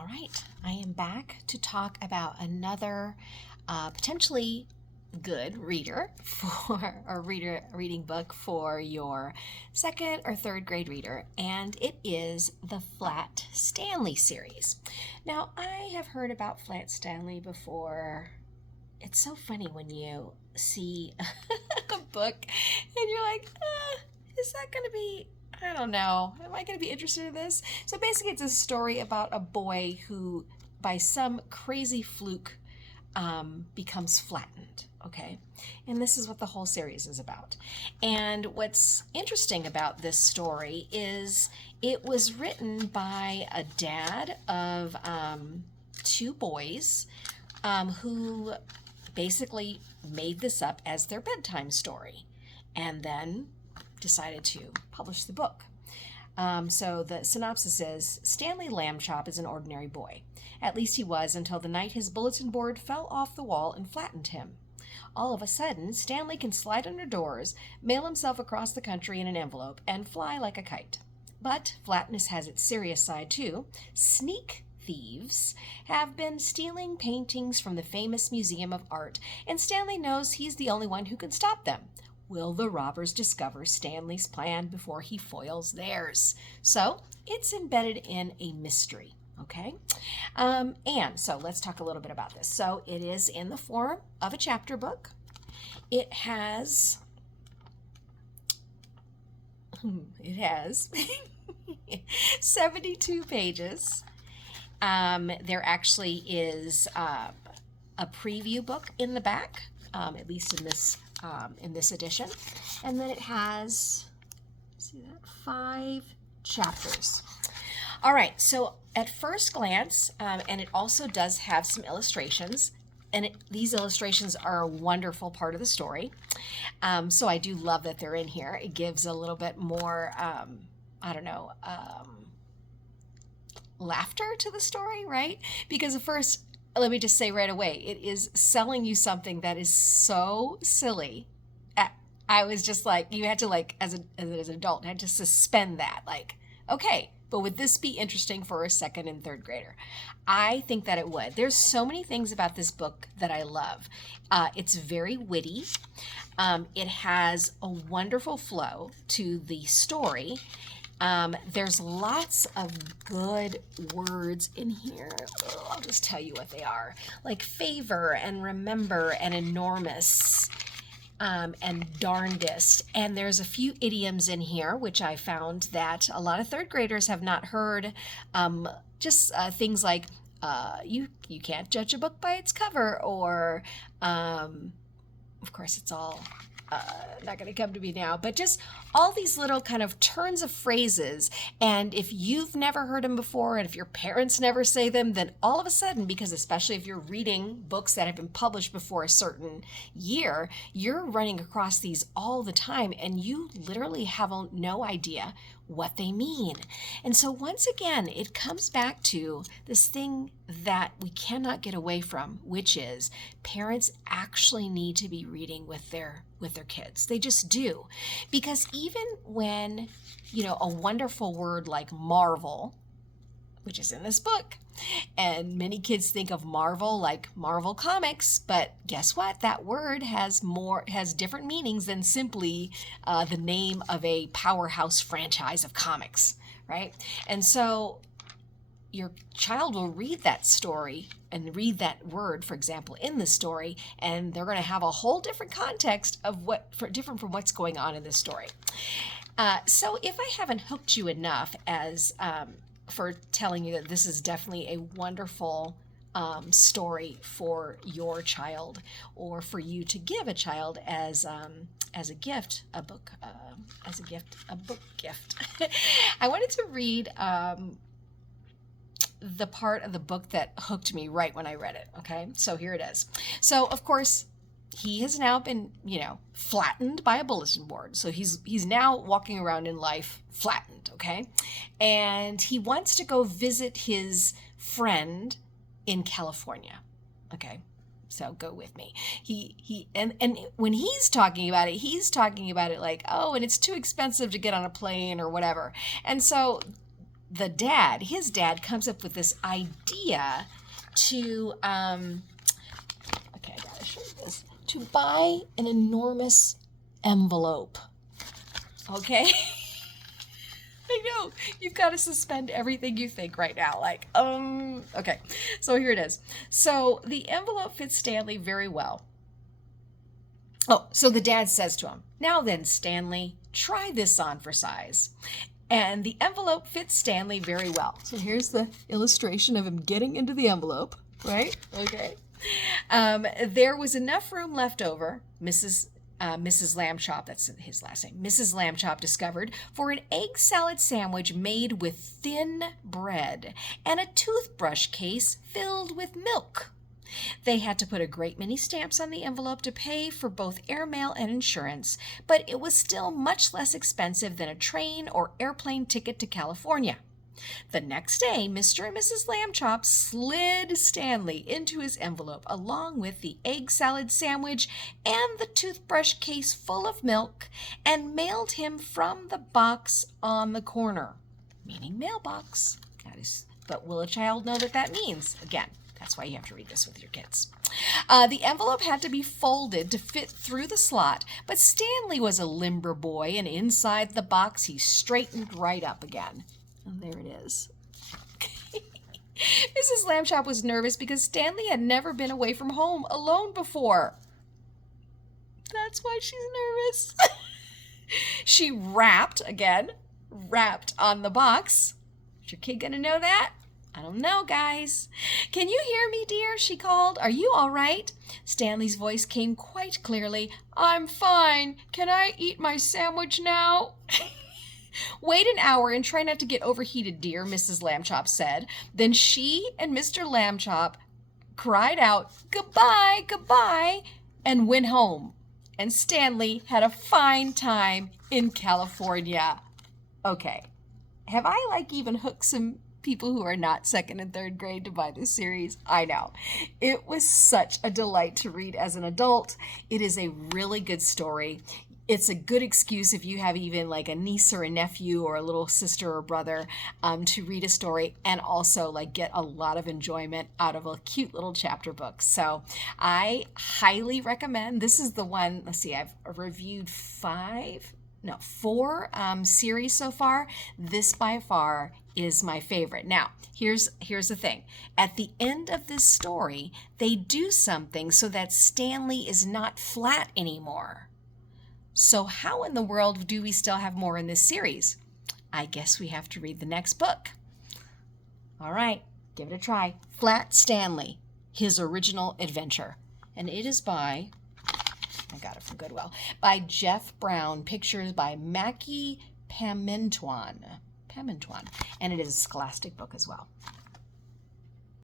All right, I am back to talk about another potentially good reader for a reading book for your second or third grade reader, and it is the Flat Stanley series. Now, I have heard about Flat Stanley before. It's so funny when you see a book and you're like, is that going to be, I don't know, am I going to be interested in this? So basically it's a story about a boy who, by some crazy fluke, becomes flattened, okay? And this is what the whole series is about. And what's interesting about this story is it was written by a dad of two boys who basically made this up as their bedtime story and then decided to publish the book. So the synopsis is, Stanley Lambchop is an ordinary boy. At least he was until the night his bulletin board fell off the wall and flattened him. All of a sudden, Stanley can slide under doors, mail himself across the country in an envelope, and fly like a kite. But flatness has its serious side too. Sneak thieves have been stealing paintings from the famous Museum of Art, and Stanley knows he's the only one who can stop them. Will the robbers discover Stanley's plan before he foils theirs? So it's embedded in a mystery, okay? And so let's talk a little bit about this. So it is in the form of a chapter book. It has 72 pages. There actually is a preview book in the back, at least in this edition, and then it has, see that, 5 chapters. All right, so at first glance, and it also does have some illustrations, and these illustrations are a wonderful part of the story. So I do love that they're in here. It gives a little bit more, laughter to the story, right? Because at first, let me just say right away, it is selling you something that is so silly. I was just like, you had to, like, as an adult, had to suspend that. Like, okay, but would this be interesting for a second and third grader? I think that it would. There's so many things about this book that I love. It's very witty. It has a wonderful flow to the story. There's lots of good words in here. I'll just tell you what they are. Like favor and remember and enormous and darndest. And there's a few idioms in here, which I found that a lot of third graders have not heard. Just things like you can't judge a book by its cover, or of course it's all not going to come to me now, but just all these little kind of turns of phrases. And if you've never heard them before, and if your parents never say them, then all of a sudden, because especially if you're reading books that have been published before a certain year, you're running across these all the time, and you literally have no idea what they mean. And so once again, it comes back to this thing that we cannot get away from, which is parents actually need to be reading with their kids. They just do. Because even when, a wonderful word like marvel, which is in this book, and many kids think of Marvel like Marvel Comics, but guess what? That word has different meanings than simply the name of a powerhouse franchise of comics, right? And so your child will read that story and read that word, for example, in the story, and they're going to have a whole different context of different from what's going on in this story. So if I haven't hooked you enough as for telling you that this is definitely a wonderful story for your child, or for you to give a child as a gift, a book gift. I wanted to read the part of the book that hooked me right when I read it. Okay, so here it is. So of course, he has now been, flattened by a bulletin board. So he's now walking around in life flattened, okay? And he wants to go visit his friend in California. Okay? So go with me. And when he's talking about it like, oh, and it's too expensive to get on a plane or whatever. And so his dad comes up with this idea to, okay, I gotta show you this, to buy an enormous envelope. Okay? I know, you've got to suspend everything you think right now. Like, okay, so here it is. So the envelope fits Stanley very well. Oh, so the dad says to him, "Now then, Stanley, try this on for size." And the envelope fits Stanley very well. So here's the illustration of him getting into the envelope, right? Okay. There was enough room left over, Mrs. Lambchop, that's his last name, Mrs. Lambchop discovered, for an egg salad sandwich made with thin bread and a toothbrush case filled with milk. They had to put a great many stamps on the envelope to pay for both airmail and insurance, but it was still much less expensive than a train or airplane ticket to California. The next day, Mr. and Mrs. Lambchop slid Stanley into his envelope along with the egg salad sandwich and the toothbrush case full of milk and mailed him from the box on the corner, meaning mailbox. That is, but will a child know what that means? Again, that's why you have to read this with your kids. The envelope had to be folded to fit through the slot, but Stanley was a limber boy, and inside the box he straightened right up again. And there it is. Mrs. Lambchop was nervous because Stanley had never been away from home alone before. That's why she's nervous. She rapped on the box. Is your kid gonna know that? I don't know, guys. "Can you hear me, dear?" she called. "Are you all right?" Stanley's voice came quite clearly. "I'm fine. Can I eat my sandwich now?" "Wait an hour and try not to get overheated, dear," Mrs. Lambchop said. Then she and Mr. Lambchop cried out, "Goodbye, goodbye," and went home. And Stanley had a fine time in California. Okay, have I even hooked some people who are not second and third grade to buy this series? I know. It was such a delight to read as an adult. It is a really good story. It's a good excuse if you have even a niece or a nephew or a little sister or brother to read a story and also get a lot of enjoyment out of a cute little chapter book. So I highly recommend. This is the one, let's see, I've reviewed 4 series so far. This by far is my favorite. Now, here's the thing. At the end of this story, they do something so that Stanley is not flat anymore. So how in the world do we still have more in this series? I guess we have to read the next book. All right, give it a try. Flat Stanley, His Original Adventure. And it is by, I got it from Goodwill, by Jeff Brown. Pictures by Mackie Pamintuan. And it is a Scholastic book as well.